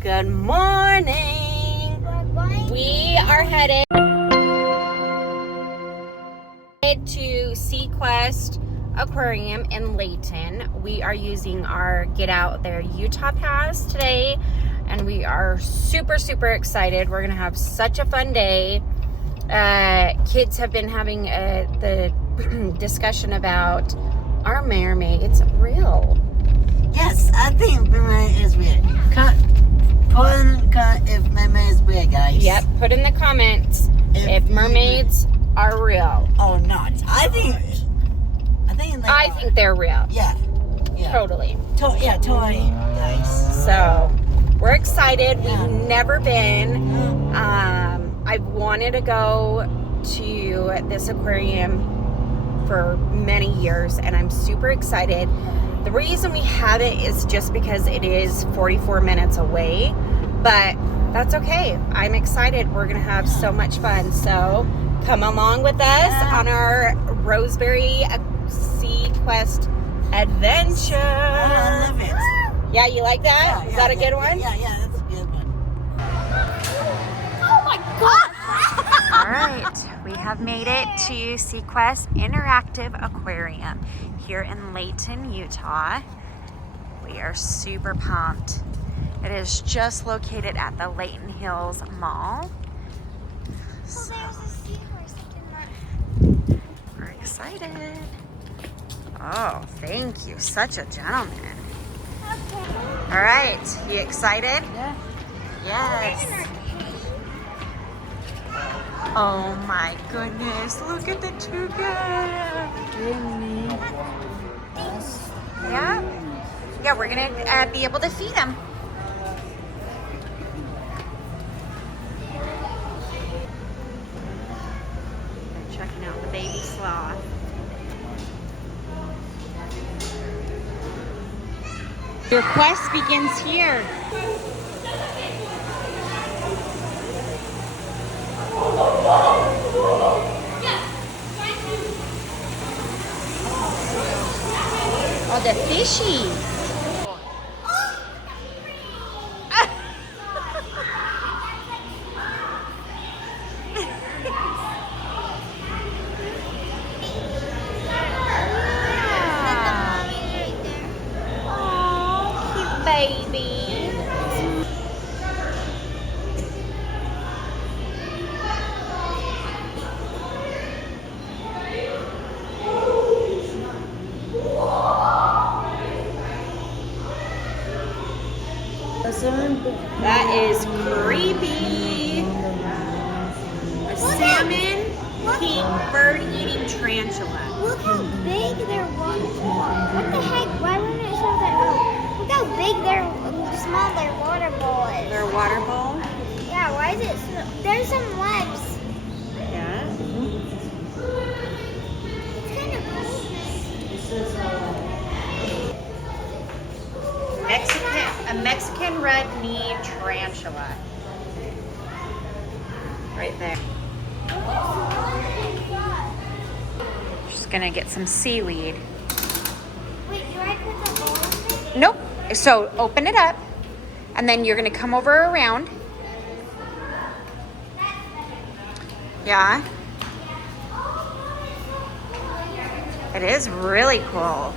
Good morning. We are headed to SeaQuest Aquarium in Layton. We are using our Get Out There Utah Pass today, and we are super excited. We're gonna have such a fun day. Kids have been having the discussion about, are mermaids real? Yes, I think mermaid is real. If mermaid is real, guys. Yep, put in the comments if mermaids are real. Or not. I think they're real. Yeah. Totally. Totally, guys. So, we're excited. Yeah. We've never been. I've wanted to go to this aquarium for many years, and I'm super excited. The reason we haven't is just because it is 44 minutes away, but that's okay. I'm excited. We're going to have so much fun. So come along with us on our Roseberry SeaQuest adventure. I love it. Yeah, you like that? Is that a good one? Yeah, that's a good one. Oh my God! All right, we have made it to SeaQuest Interactive Aquarium here in Layton, Utah. We are super pumped. It is just located at the Layton Hills Mall. So, there's a seahorse in that. we're excited. Oh, thank you. Such a gentleman. Okay. All right, you excited? Yeah. Yes. Oh my goodness, look at the toucan. Yeah? Yeah, we're gonna be able to feed them. They're checking out the baby sloth. Your quest begins here. Oh, the fishies. Oh, cute baby. That is creepy. A salmon, pink, bird-eating tarantula. Look how big their water bowl. What the heck? Why wouldn't it show that? Oh, look how big small their water bowl is. Their water bowl. Yeah, why is it so? There's some legs. Yeah. It's kind of cool. A Mexican red knee tarantula. Right there. Just gonna get some seaweed. Wait, do I put the bowl in there? Nope. So open it up, and then you're gonna come over around. Yeah. It is really cool.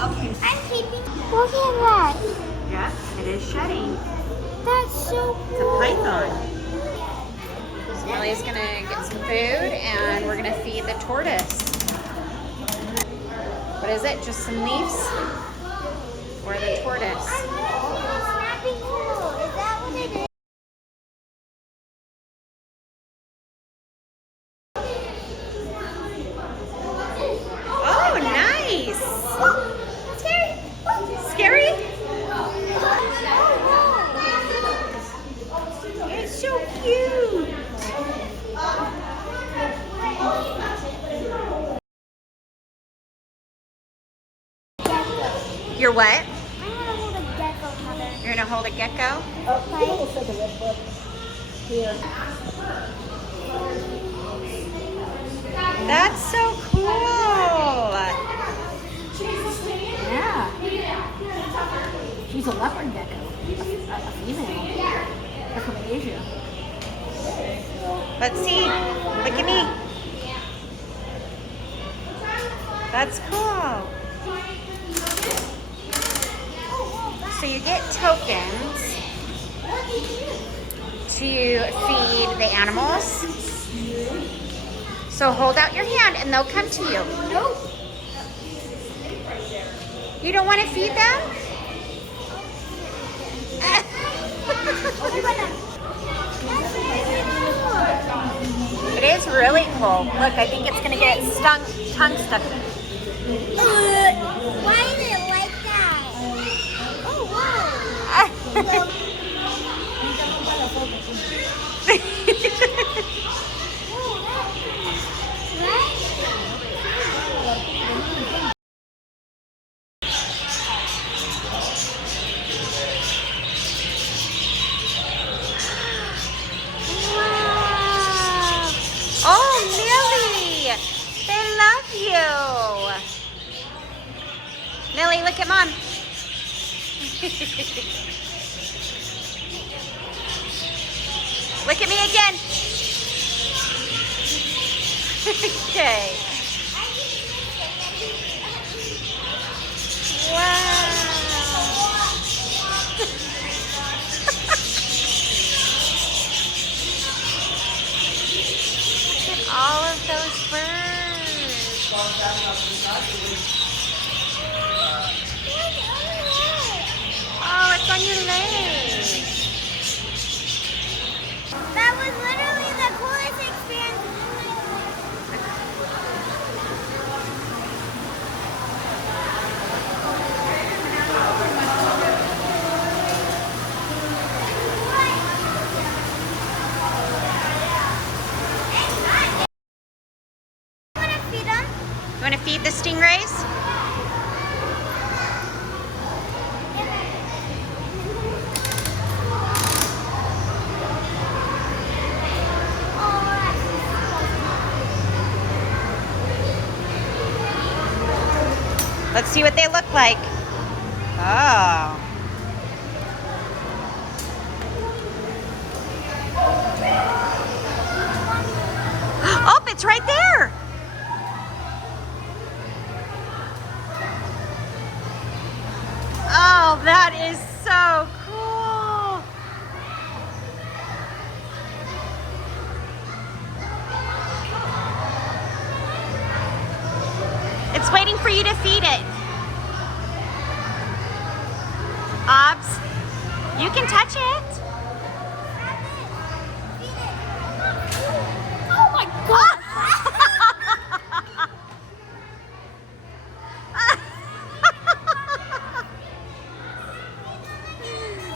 Okay. I'm keeping. Look at that. Yes, it is shedding. That's so It's cool. a python. So Millie's gonna get some food, and we're gonna feed the tortoise. What is it? Just some leaves? Or the tortoise? Snapping turtle. Is that what it is? Oh, nice! Scary. Scary? Oh, It's so cute! You're what? I want to hold a gecko, Mother. You're gonna hold a gecko? That's so cool! Yeah. a leopard gecko, a female. They're from Asia. Let's see. Look at me. That's cool. So you get tokens to feed the animals. So hold out your hand and they'll come to you. Nope. You don't want to feed them? It is really cool. Look, I think it's going to get tongue stuck. Why is it like that? Oh, wow. Oh, Millie! They love you. Millie, look at Mom. Look at me again. Okay. Wow. All of those birds. Oh, it's on your leg. That was literally the coolest experience. You want to feed the stingrays? Let's see what they look like. Oh. Oh, it's right there. Oh, that is so cool. It's waiting for you to feed it. Obs, you can touch it. Oh my god!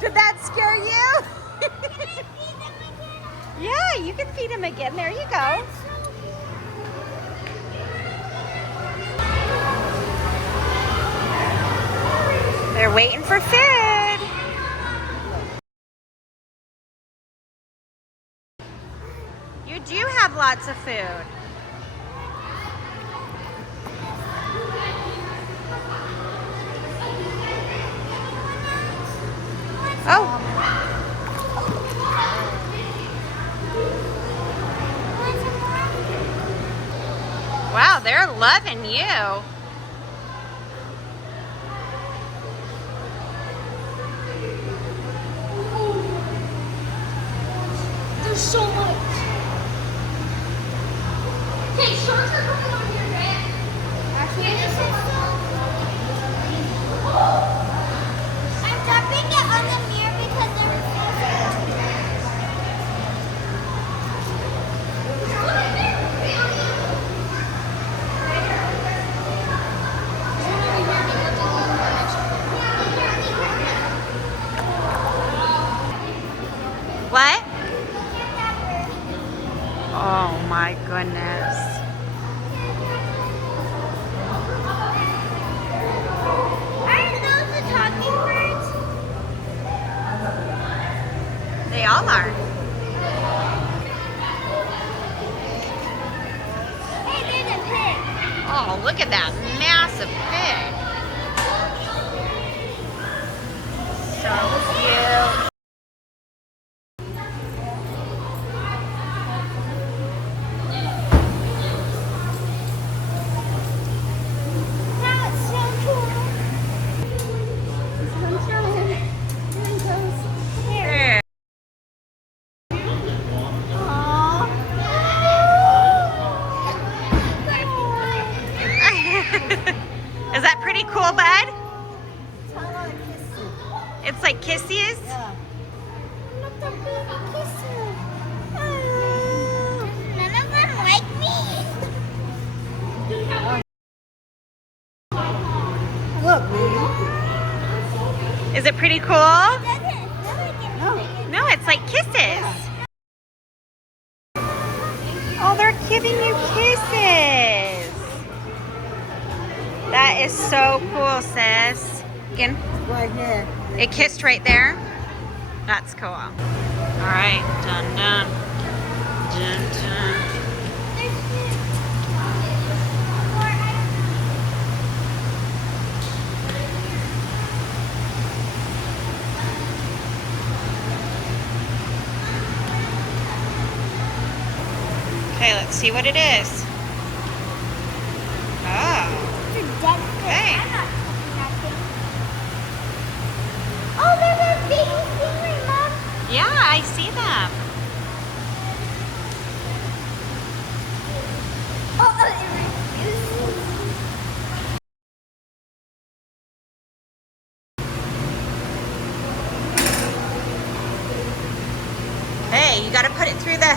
Did that scare you? Yeah, you can feed him again. There you go. They're waiting for food. You do have lots of food. Oh. Wow, they're loving you. There's so much. Hey, sharks are coming on your head. Actually, this is so... I'm dumping it on the mirror because they're What? Oh my goodness. Aren't those the talking birds? They all are. Hey, there's a pig. Oh, look at that massive pig. It's like kisses. Yeah. Look at the baby kisser. Oh, none of them like me. Look, baby. Is it pretty cool? Doesn't feel like it's No. big. No, it's like kisses. Oh, they're giving you kisses. That is so cool, sis. Again, Right here. it kissed right there. That's cool. All right, done, done. Dun, dun. Okay, let's see what it is. Oh, It's a dead fish. Hey. I'm not touching that thing. Oh, there's a baby stingray, Mom. yeah, I see them. Oh, it refuses. Hey, you gotta put it through the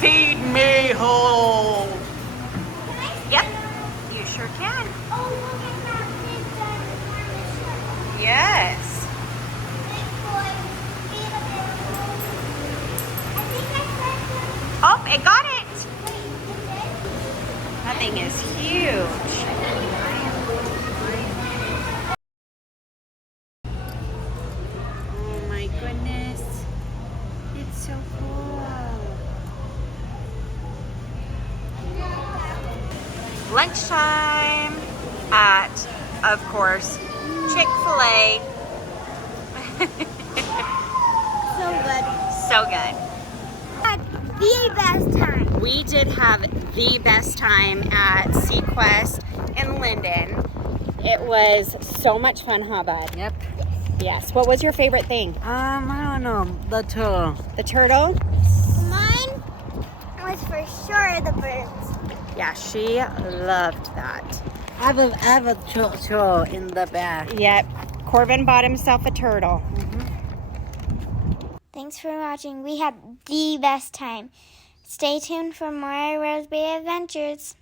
feed me hole. Can I Yep, you sure can. Oh, look at that big ginormous shark. Yes. Big boy. Feel it. I think I said that. Oh, it got it. Wait, is it? That thing is huge. Oh my goodness. It's so cool. Lunchtime at, of course, Chick-fil-A. So good. So good. Had the best time. We did have the best time at SeaQuest in Linden. It was so much fun, huh, Bud? Yep. Yes. What was your favorite thing? I don't know. The turtle. The turtle? Mine was for sure the birds. Yeah, she loved that. I have a turtle in the back. Yep. Corbin bought himself a turtle. Thanks for watching. We had the best time. Stay tuned for more Rose Bay adventures.